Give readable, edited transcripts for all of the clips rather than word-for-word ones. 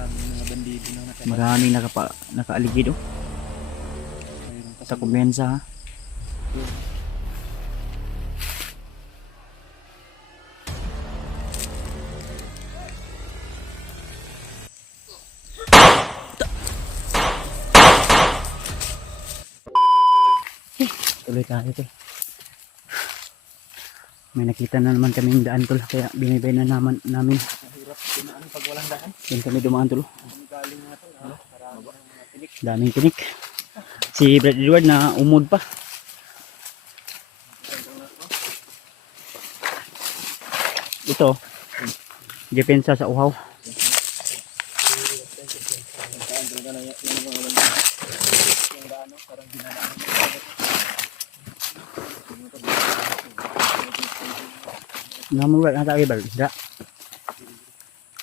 Maraming mga bandido na nakapag. Maraming nakaaligid oh. Mayroon pa Sa kumbensa ha. Tuloy tayo to. May nakita na naman kaming daan tol, kaya binibay na naman namin. Mahirap dumaan pag walang daan. Yan kami dumaan tol. Ang galing nga to. Marami ng mga tinik. Daming tinik. Si Brad Edward na umod pa. Ito, depensa sa uhaw. Namun Brad, nata kay Brad. Da.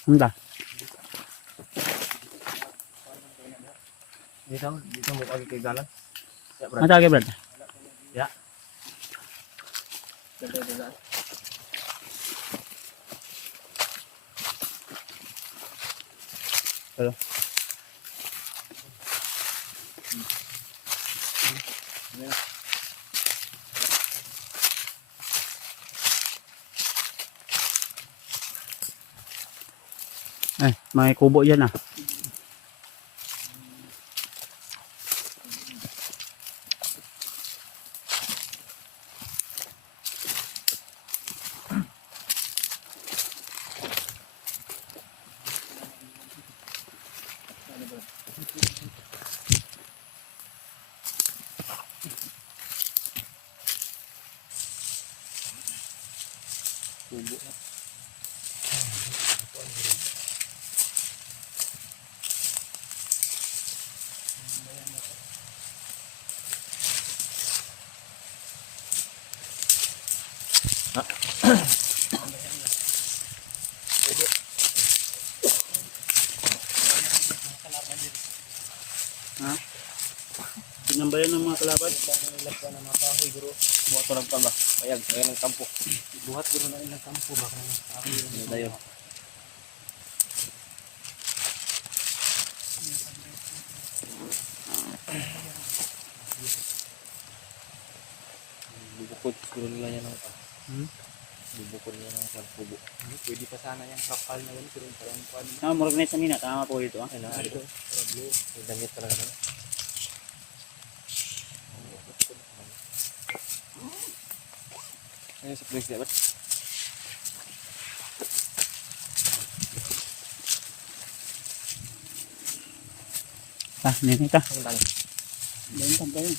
Handa. Dito mo kagi kay galan. Nata kay Brad. Ya. Dagan. Hello. Eh, may kubo yan ah. Kubo. Ha? Pinambayan ng mga kalaban. Nilagyan ng mga kahoy guro. Buhat ko ng tamba. Ayag ng kampo. Buhat guro na ilang kampo baka kahoy yung dayo. Bubukod siguro nila yan ng bubukod nila ng kubo. Pwede pa sana yung kapal na yun pero parang paano. Ah, murag na sa nina, tama po ito ah. Ay na ito. Para blue. May damit talaga na. Ay sa place dapat. Ah, nini ka. Ang dami. Dayon tayo.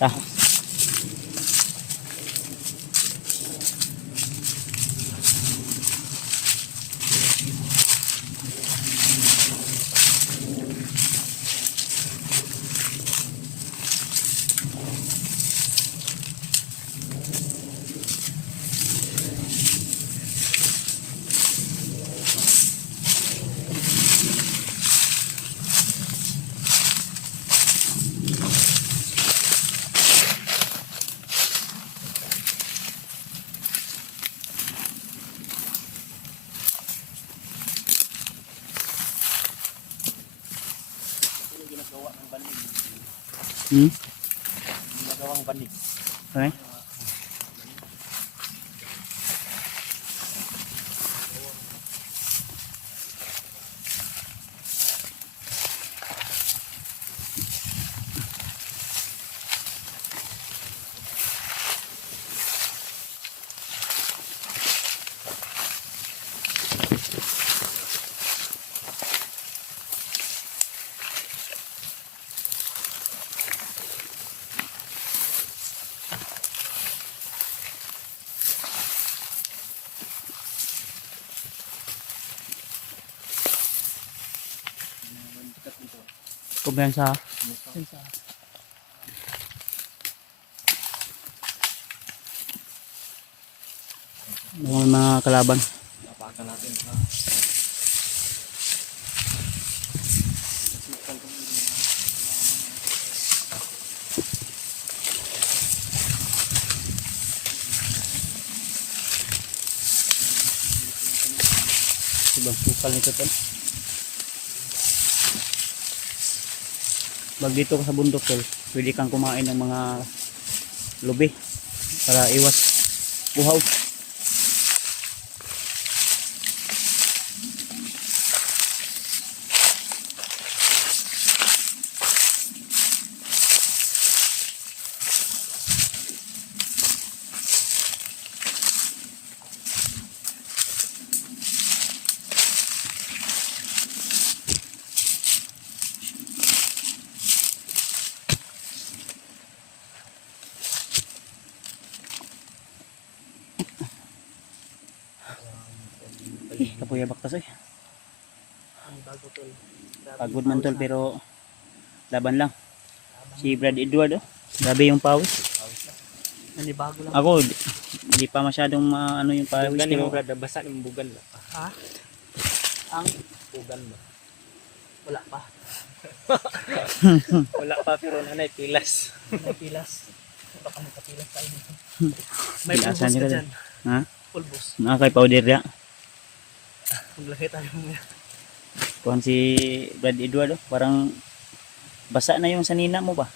Ah. Ginagawang banig. Okay. Kumpiyansa. Pensa. Mga kalaban. Napakan natin. Ha? Ibang sukal nito tol. Pag dito ka sa bundok tol, pwede kang kumain ng mga lubi para iwas uhaw. Kapuya baktas eh. Ang bago tol. Pagod man tol pero laban lang. Si Brad Edward oh. Grabe yung pawis. Nanibago lang. Ako hindi pa masyadong ano yung pawis Bugan mo pero brad, basa ng bugan ba? Ha? Ang Bugan ba? wala pa. Wala pa pero nanay pilas. May pilas. Baka magkapilas tayo dito. May Pilasan pulbos ka nila dyan. ha? Pulbos. Nakakay powder ya. Maglaki tayo mo yan. Kuhan si Brad Edward oh. Parang basa na yung sanina mo ba?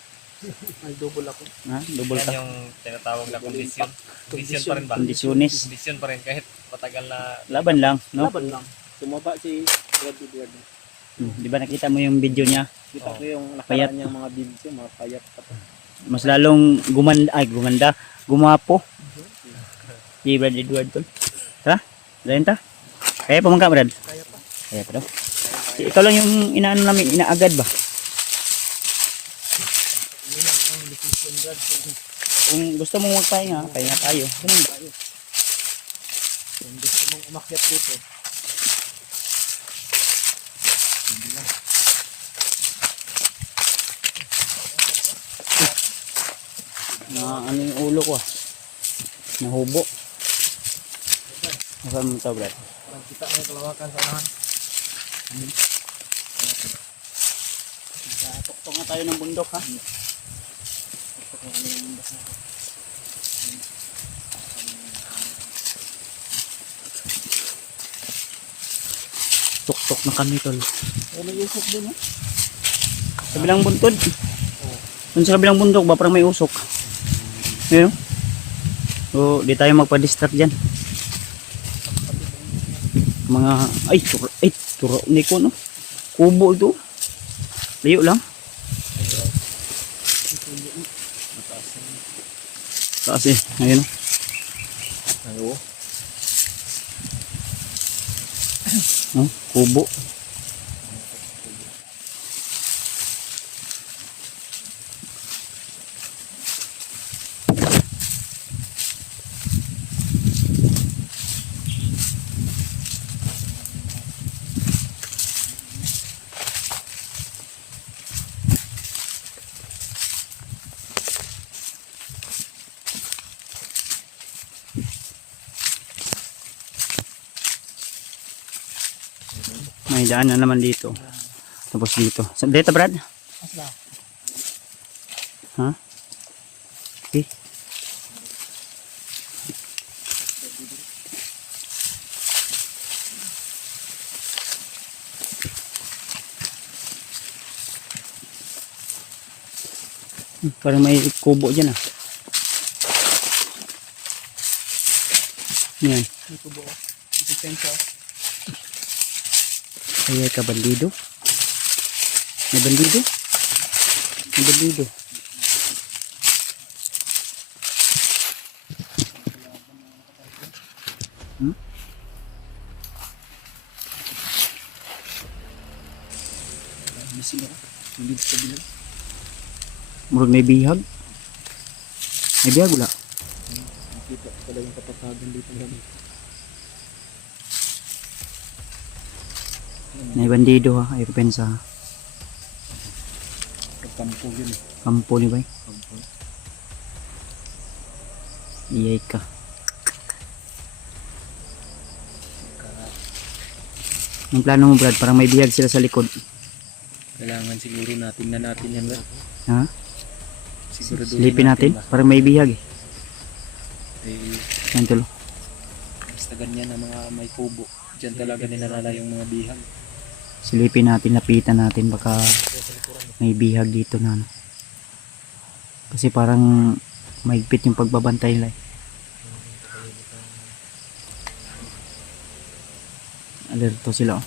May double ako. Ha? Double Yan ka. yung tinatawag na kondisyon. Kondisyon pa rin ba? Kondisyonis. Kondisyon pa rin kahit matagal na Laban lang, no? Laban lang. tumaba si Brad Edward. Di ba nakita mo yung video niya? Kita ko yung Payat. nakaraan niyang mga video, mga payat pa to. Mas lalong gumanda, gumapo. Si Brad Edward tol. Tara, dahil ta. Kaya pa mga Brad? Kaya pa. Kaya pa daw. Ikaw lang yung inaano namin, inaagad ba? Yun lang ang decision Brad. Kung gusto mong magpahinga, pahinga tayo. Ganun ba? Kung gusto mong umakyat dito. Hindi lang. Na ano yung ulo ko ah. Nahubo. Nasaan mo ito Brad? Parang kita mo yung kalawakan sa unahan. Tuktok na tayo ng bundok ha. Tuktok na kami tol. May usok din eh. Sa bilang buntod. Dun sa kabilang bundok ba parang may usok. Ayun. So, di tayo magpa-distract dyan. Mga, turo ni ko no. Kubo ito. Layo lang. Taas eh. Ayun o. Ano? Oh, kubo. May daan na naman dito. Tapos dito. Dito Brad? Asla. Ha? Okay. Parang may kubo dyan ah. Yan. May tubo. May pensa. Ay, ka bandido. May bandido. May bandido. Hmm? Murag may bihag. May bihag wala. Nakita ko pala yung kapatagan dito namin. May bandido ha. Ay, pensa. Kampo yun eh. Kampo ni bay. Kampo. Iyay ka. Ang plano mo Brad, parang may bihag sila sa likod. Kailangan siguro natin yan ba? Ha? Siguro Silipin natin, parang may bihag eh. Yan tulo. Basta ganyan ang mga may kubo. Diyan talaga nilalala yung mga bihag. Silipin natin, lapitan natin, baka may bihag dito na ano. Kasi parang mahigpit yung pagbabantay nila eh. Alerto sila oh.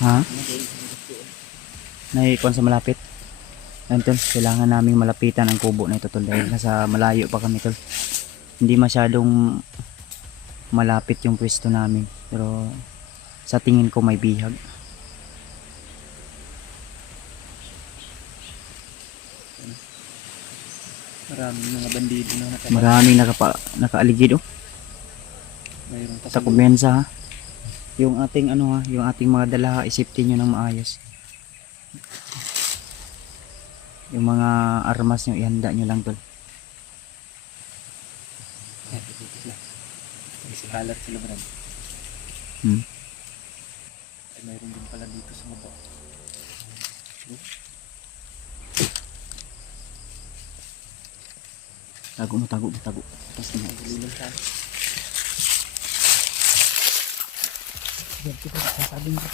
Ha? Naikuan sa malapit. Ayun tol, kailangan naming malapitan ang kubo na ito tol dahil nasa malayo pa kami tol. Hindi masyadong malapit yung pwesto namin, pero sa tingin ko may bihag. Maraming mga bandido na nakatala. Maraming nakaaligid oh. Mayroon pa Sa kumyensa ha. Yung ating ano ha, yung ating mga dala isipin nyo ng maayos. Yung mga armas nyo ihanda nyo lang tol. May sikalat sila Brad. Ay mayroon din pala dito sa baba. Tago mo. Tapos na. Lilang ka. Ganti ko sasabihin ko.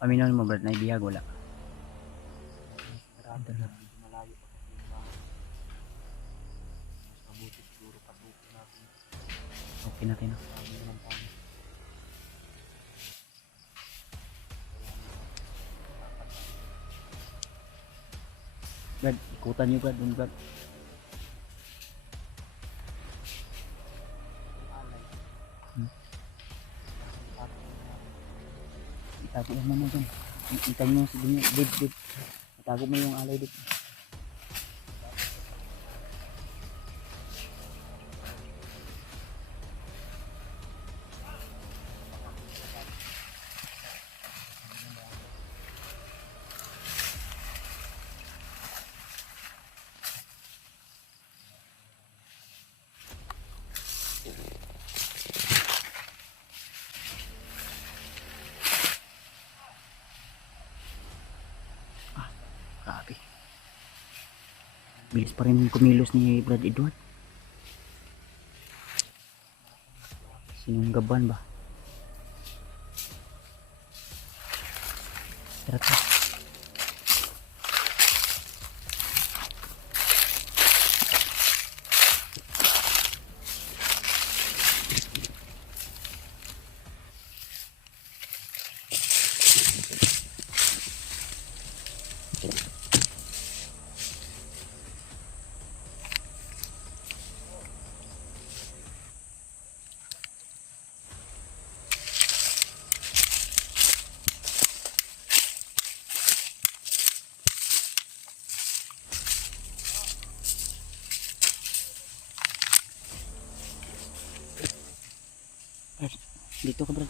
Paminon mo Brad, na ibihag wala. Malayo pa kasi yung bahay. Mas mabuti siguro pagbuko natin. Okay natin. Marami naman tayo. Brad, ikutan nyo Brad, dun Brad. Itago mo naman dyan. Itang mo sa dunya, dip. Itago mo yung alay dip. Grabe. Bilis pa rin kumilos ni Brad Edward. Sinunggaban ba? Tara. Dito ka Brad.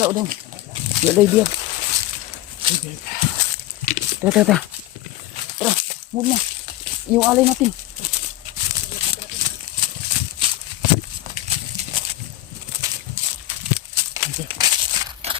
Ula udah. Ya udah biar. Tara. Tara, move na. Yung alay natin.